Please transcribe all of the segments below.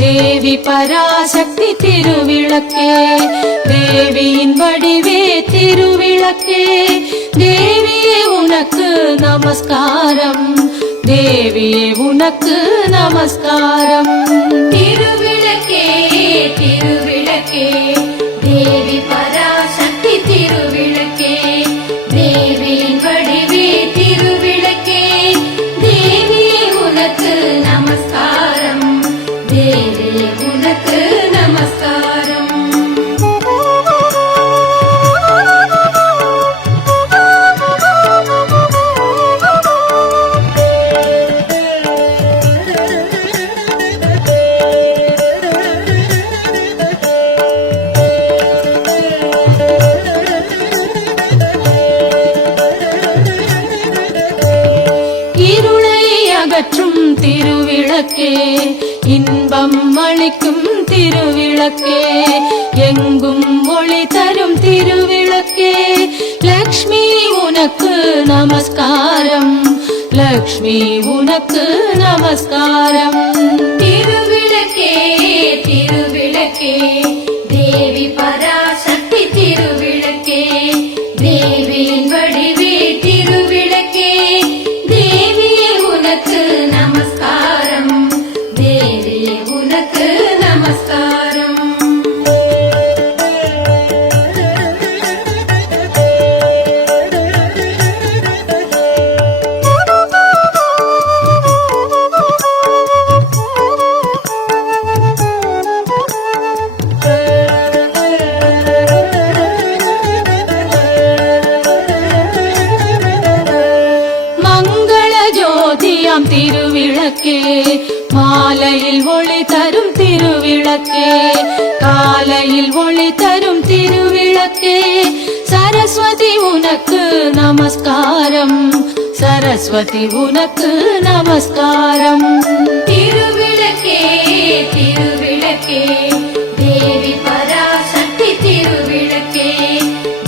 தேவி பராசக்தி திருவிளக்கே, தேவியின் வடிவே திருவிளக்கே, தேவியே உனக்கு நமஸ்காரம், தேவியே உனக்கு நமஸ்காரம். திருவிளக்கே திருவிளக்கே தேவி பராசக்தி திருவிளக்கே, தேவியின் வடிவே திருவிளக்கே, தேவியே உனக்கு நமஸ்காரம், தேவியே உனக்கு நமஸ்காரம். அகற்றும் திருவிளக்கே, இன்பம் அளிக்கும் திருவிளக்கே, எங்கும் ஒளி தரும் திருவிளக்கே, லக்ஷ்மி உனக்கு நமஸ்காரம், லக்ஷ்மி உனக்கு நமஸ்காரம். திருவிளக்கே திருவிளக்கே தேவி பராசக்தி திருவிளக்கே, தேவியின் வடிவே திருவிளக்கே, தேவியே உனக்கு நமஸ்காரம், தேவியே உனக்கு நமஸ்காரம். திருவிளக்கே, மாலையில் ஒளி தரும் திருவிளக்கே, காலையில் ஒளி தரும் திருவிளக்கே, சரஸ்வதி உனக்கு நமஸ்காரம், சரஸ்வதி உனக்கு நமஸ்காரம். திருவிளக்கே திருவிளக்கே தேவி பராசக்தி திருவிளக்கே,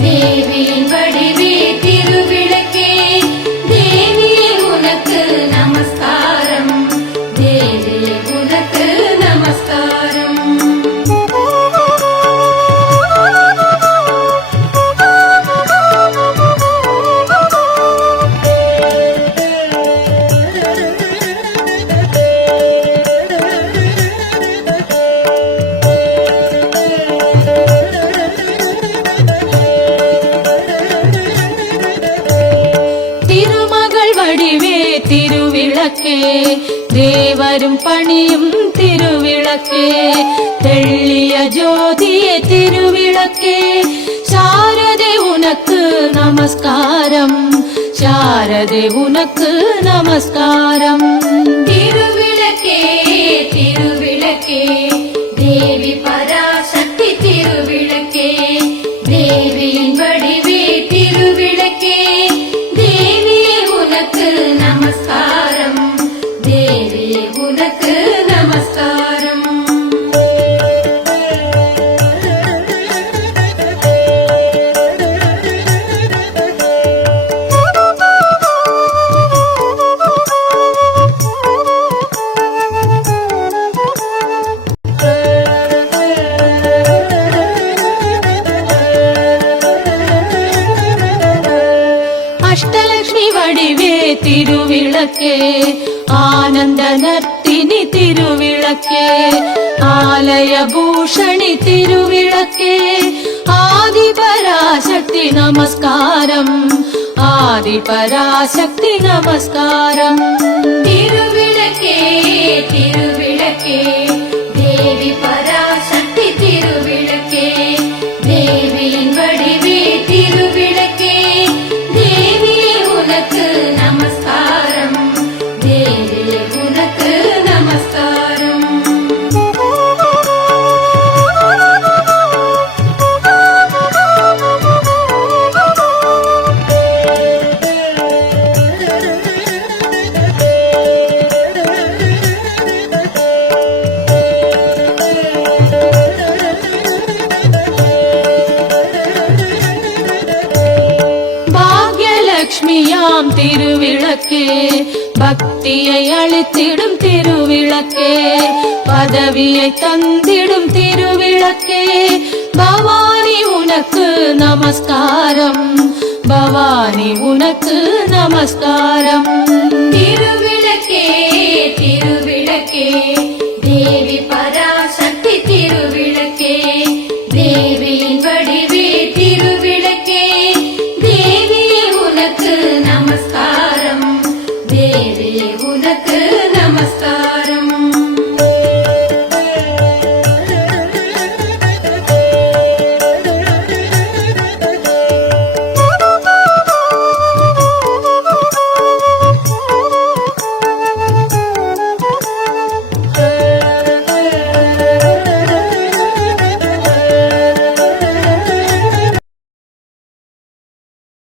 தேவியின் வடிவே திருவிளக்கே, தேவியே உனக்கு நமஸ்காரம், தேவியே உனக்கு நமஸ்காரம். திருவிளக்கே, தேவரும் பணியும் திருவிளக்கே, தெள்ளிய ஜோதியே திருவிளக்கே, சாரதே உனக்கு நமஸ்காரம், சாரதே உனக்கு நமஸ்காரம். திருவிளக்கே திருவிளக்கே தேவி பராசக்தி திருவிளக்கே, தேவியின் வடிவே திருவிளக்கே, தேவியே உனக்கு நமஸ்காரம், தேவியே உனக்கு நமஸ்காரம். அஷ்டலக்ஷ்மி வடிவே திருவிளக்கே, ஆனந்த நர்த்தினி திருவிளக்கே, ஆலய பூஷணி திருவிளக்கே, ஆதி பராசக்தி நமஸ்காரம், ஆதி பராசக்தி நமஸ்காரம். திருவிளக்கே திருவிளக்கே தேவி பராசக்தி திருவிளக்கே, தேவியின் வடிவே திருவிளக்கே, தேவியே உனக்கு நமஸ்காரம், தேவியே உனக்கு நமஸ்காரம். லக்ஷ்மியாம் திருவிளக்கே, பக்தியை அளித்திடும் திருவிளக்கே, பதவியை தந்திடும் திருவிளக்கே, பவானி உனக்கு நமஸ்காரம், பவானி உனக்கு நமஸ்காரம்.